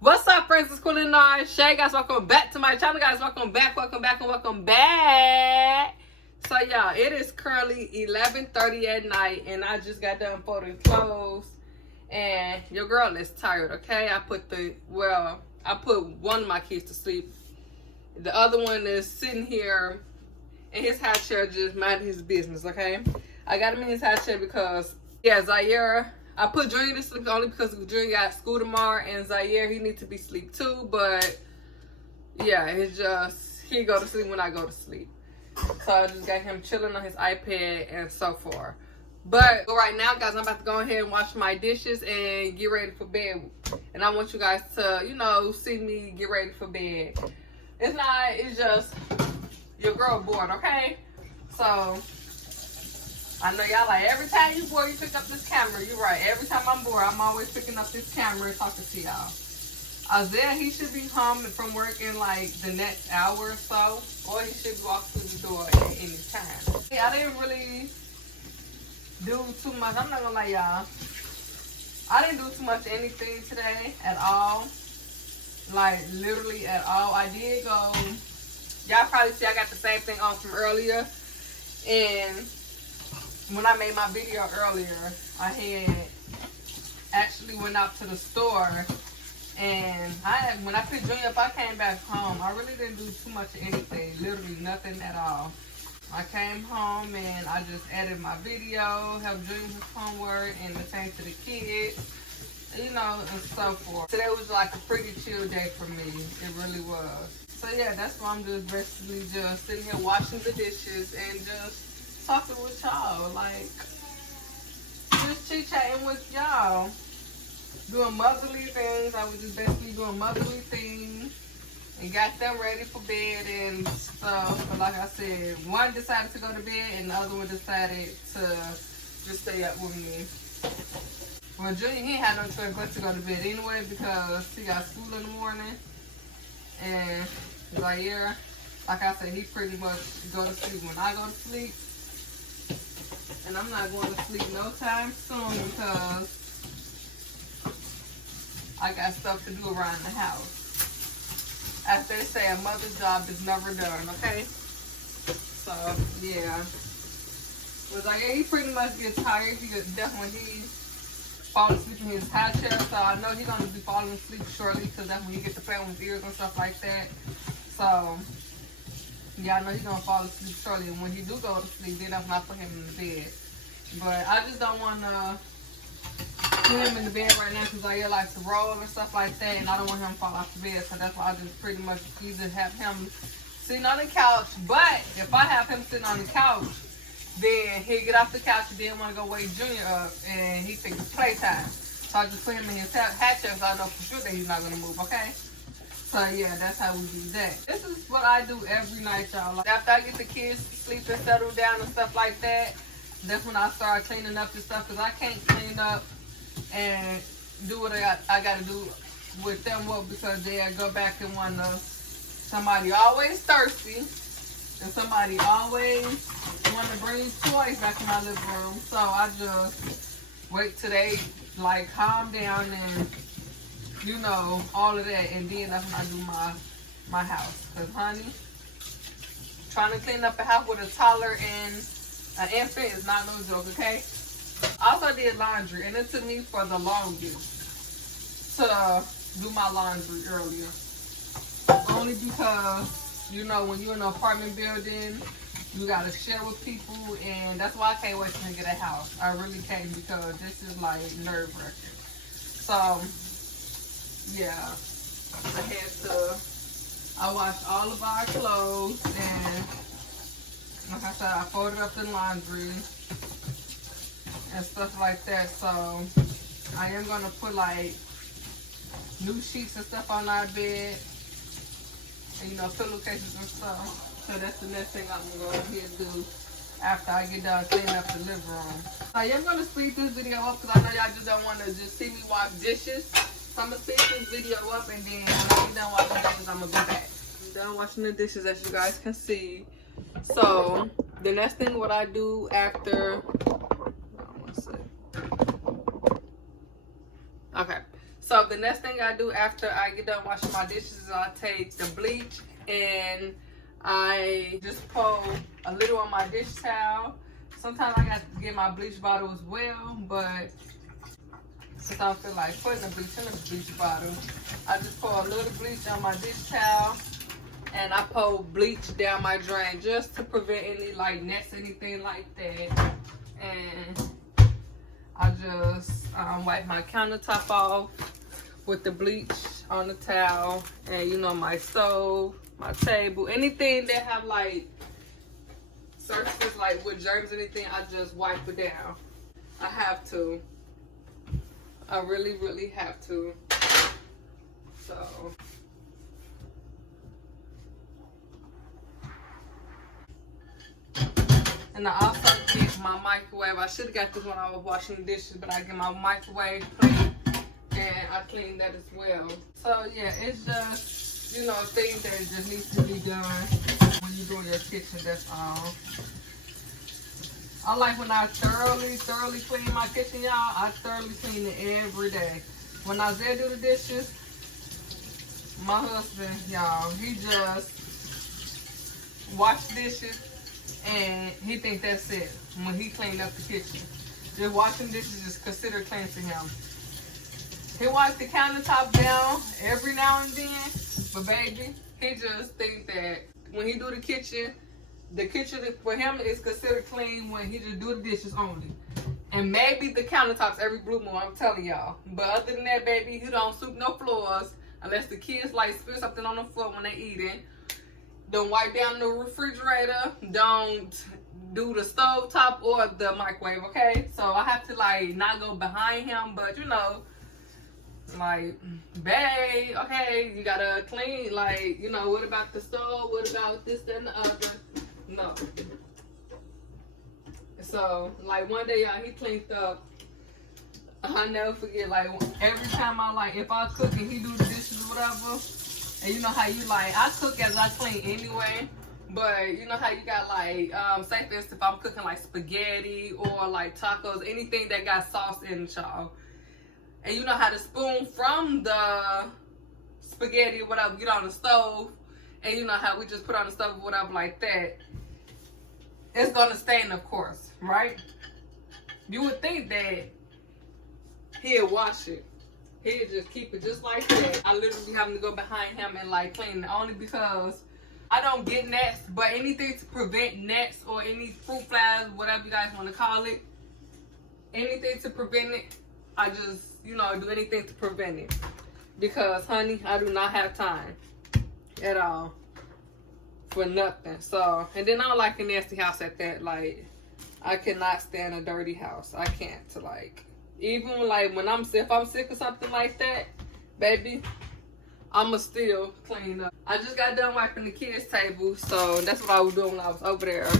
What's up, friends? It's quelanarsha. Guys, welcome back to my channel. Guys, welcome back. So, y'all, it is currently 11:30 at night, and I just got done folding clothes. And your girl is tired, okay? I put one of my kids to sleep. The other one is sitting here in his high chair just minding his business, okay? I got him in his high chair because, yeah, Zaire, I put Junior to sleep only because Junior got school tomorrow, and Zaire, he needs to be asleep too, but yeah, it's just, he go to sleep when I go to sleep. So I just got him chilling on his iPad and so forth. But right now, guys, I'm about to go ahead and wash my dishes and get ready for bed. And I want you guys to, you know, see me get ready for bed. It's just your girl bored, okay? So I know y'all like, every time you bored, you pick up this camera. You're right. Every time I'm bored, I'm always picking up this camera and talking to y'all. Isaiah, he should be home from work in like the next hour or so. Or he should walk through the door at any time. Yeah, I didn't really do too much. I'm not gonna lie, y'all. I didn't do too much anything today at all. Like, literally at all. I did go. Y'all probably see I got the same thing on from earlier. And when I made my video earlier, I had actually went out to the store, and when I picked Junior up, I came back home. I really didn't do too much of anything, literally nothing at all. I came home and I just edited my video, helped Junior with homework, and attend to the kids, you know, and so forth. Today was like a pretty chill day for me. It really was. So yeah, that's why I'm just basically just sitting here washing the dishes and just talking with y'all, like just chit-chatting with y'all, doing motherly things. I was just basically doing motherly things and got them ready for bed and stuff. But like I said, one decided to go to bed and the other one decided to just stay up with me. Well, Junior, he had no choice but to go to bed anyway because he got school in the morning. And Zaire, like I said, he pretty much go to sleep when I go to sleep. And I'm not going to sleep no time soon because I got stuff to do around the house. As they say, a mother's job is never done, okay? So, yeah. But Zaire, he pretty much gets tired. He gets definitely, he fall asleep in his high chair, so I know he's going to be falling asleep shortly because that's when he gets to play with his ears and stuff like that. So, yeah, I know he's going to fall asleep shortly, and when he do go to sleep, then that's when I put him in the bed. But I just don't want to put him in the bed right now because I like to roll and stuff like that, and I don't want him to fall off the bed, so that's why I just pretty much either have him sitting on the couch. But if I have him sitting on the couch, then he'll get off the couch and then want to go wake Junior up, and he thinks it's playtime. So I just put him in his hat chair so I know for sure that he's not going to move, okay? So yeah, that's how we do that. This is what I do every night, y'all. Like, after I get the kids to sleep and settle down and stuff like that, that's when I start cleaning up this stuff because I can't clean up and do what I got to do with them because they go back and want to. Somebody always thirsty. And somebody always want to bring toys back in my living room. So I just wait till they like calm down and, you know, all of that. And then that's when I do my house. Because, honey, trying to clean up a house with a toddler and an infant is not no joke, okay? I also did laundry. And it took me for the longest to do my laundry earlier. Only because, you know, when you're in an apartment building, you gotta share with people, and that's why I can't wait to get a house. I really can't because this is like nerve-wracking. So, yeah, I washed all of our clothes, and like I said, I folded up the laundry and stuff like that. So, I am gonna put like new sheets and stuff on our bed. And, you know, pillowcases and stuff. So that's the next thing I'm going to go ahead and do after I get done cleaning up the living room. So I'm going to speed this video up because I know y'all just don't want to just see me wash dishes. So I'm going to speed this video up, and then when I get done washing dishes, I'm going to be back. I'm done washing the dishes, as you guys can see. So the next thing what I do after... Okay. So the next thing I do after I get done washing my dishes is I take the bleach and I just pour a little on my dish towel. Sometimes I got to get my bleach bottle as well, but since I don't feel like putting the bleach in the bleach bottle, I just pour a little bleach on my dish towel and I pour bleach down my drain just to prevent any like nets, anything like that. And I just wipe my countertop off with the bleach on the towel, and you know, my stove, my table, anything that have like surfaces like with germs, anything, I just wipe it down. I have to. I really, really have to. So. And I also get my microwave. I should have got this when I was washing the dishes, but I get my microwave clean and I clean that as well. So yeah, it's just, you know, things that just needs to be done when you're doing your kitchen, that's all. I like when I thoroughly clean my kitchen, y'all. I thoroughly clean it every day. When Isaiah do the dishes, my husband, y'all, he just wash dishes and he think that's it when he cleaned up the kitchen. Just washing dishes is considered clean to him. He wipes the countertop down every now and then, but baby, he just think that when he do the kitchen for him is considered clean when he just do the dishes only. And maybe the countertops every blue moon, I'm telling y'all. But other than that, baby, he don't sweep no floors unless the kids like spill something on the floor when they eating. Don't wipe down the refrigerator. Don't do the stove top or the microwave, okay? So I have to like not go behind him, but you know, like, babe, okay, you gotta clean, like, you know, what about the stove? What about this, that, and the other? No. So, like, one day, y'all, he cleaned up. I'll never forget, like, every time I, like, if I cook and he do the dishes or whatever, and you know how you, like, I cook as I clean anyway, but you know how you got, like, say for instance, if I'm cooking, like, spaghetti or, like, tacos, anything that got sauce in it, y'all. And you know how the spoon from the spaghetti or whatever get on the stove, and you know how we just put on the stove or whatever like that, it's gonna stain, of course, right? You would think that he'll wash it. He'll just keep it just like that. I literally having to go behind him and like clean it, only because I don't get gnats, but anything to prevent gnats or any fruit flies, whatever you guys want to call it, anything to prevent it, I just, you know, do anything to prevent it. Because, honey, I do not have time at all for nothing. So, and then I don't like a nasty house at that. Like, I cannot stand a dirty house. I can't. Like, even like when if I'm sick or something like that, baby, I'ma still clean up. I just got done wiping the kids' table, so that's what I was doing when I was over there.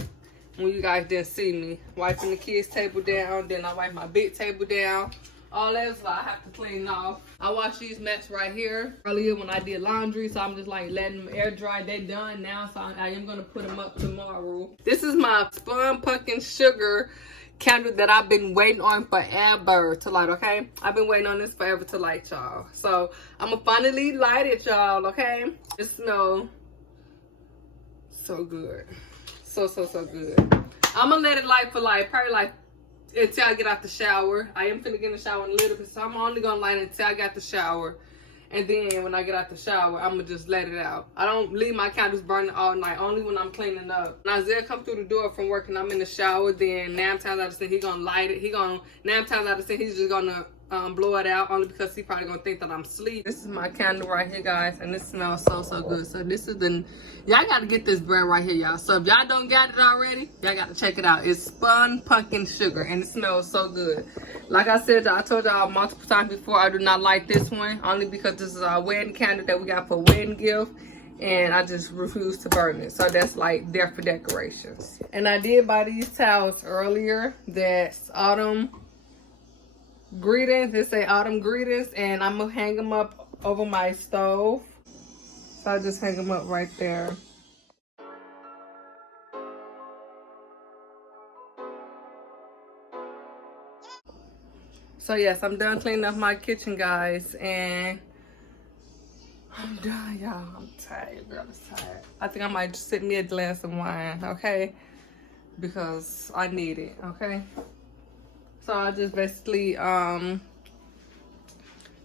When you guys didn't see me, wiping the kids' table down, then I wipe my big table down. All that's what I have to clean off. I washed these mats right here earlier when I did laundry, so I'm just like letting them air dry. They done now, so I am gonna put them up tomorrow. This is my spun pumpkin sugar candle that I've been waiting on forever to light, okay? I've been waiting on this forever to light, y'all. So I'm gonna finally light it, y'all, okay? It smells so good. So good. I'm gonna let it light for like probably like until I get out the shower. I am finna get in the shower in a little bit, so I'm only gonna light it until I got the shower. And then when I get out the shower, I'm gonna just let it out. I don't leave my candles burning all night, only when I'm cleaning up. When Isaiah come through the door from work and I'm in the shower, then 9 times out of 10 he gonna light it. 9 times out of 10 he's just gonna blow it out, only because he probably gonna think that I'm asleep. This is my candle right here, guys, and this smells so good. So this is y'all gotta get this brand right here, y'all. So if y'all don't got it already, y'all gotta check it out. It's spun pumpkin sugar and it smells so good. Like I said, I told y'all multiple times before, I do not like this one, only because this is our wedding candle that we got for wedding gift, and I just refuse to burn it. So that's like there for decorations. And I did buy these towels earlier. That's autumn greetings. They say autumn greetings, and I'm gonna hang them up over my stove. So I just hang them up right there. So yes, I'm done cleaning up my kitchen, guys, and I'm done, y'all. I'm tired, girl. I'm tired. I think I might just sit me a glass of wine, okay? Because I need it, okay? So I just basically got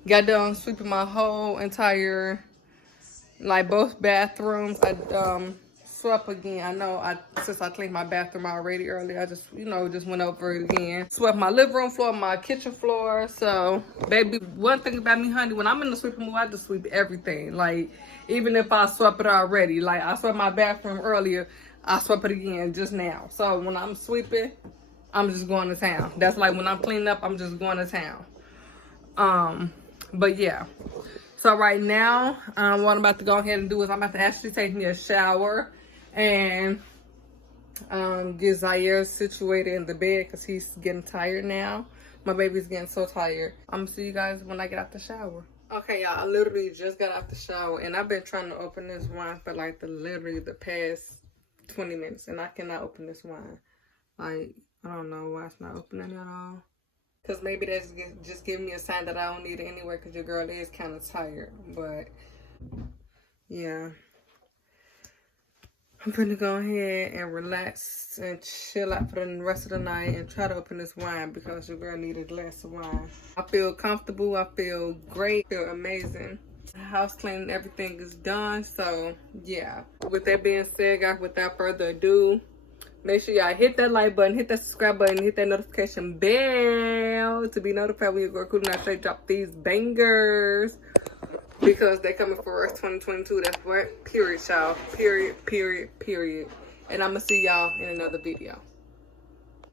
done sweeping my whole entire, like, both bathrooms. I swept again. I know since I cleaned my bathroom already earlier, I just, you know, just went over it again. Swept my living room floor, my kitchen floor. So, baby, one thing about me, honey, when I'm in the sweeping mood, I just sweep everything. Like, even if I swept it already, like I swept my bathroom earlier, I swept it again just now. So when I'm sweeping, I'm just going to town. That's like when I'm cleaning up, I'm just going to town. But yeah. So right now, what I'm about to go ahead and do is I'm about to actually take me a shower and get Zaire situated in the bed because he's getting tired now. My baby's getting so tired. I'm gonna see you guys when I get out the shower. Okay, y'all, I literally just got out the shower and I've been trying to open this wine for like literally the past 20 minutes and I cannot open this wine. Like, I don't know why it's not opening at all. Because maybe that's just giving me a sign that I don't need it anyway because your girl is kind of tired. But, yeah. I'm gonna go ahead and relax and chill out for the rest of the night and try to open this wine because your girl needed a glass of wine. I feel comfortable. I feel great. I feel amazing. House cleaning, everything is done. So, yeah. With that being said, guys, without further ado, make sure y'all hit that like button, hit that subscribe button, hit that notification bell to be notified when your girl quelanarsha drop these bangers. Because they coming for us 2022. That's what. Period, y'all. Period, period, period. And I'm going to see y'all in another video.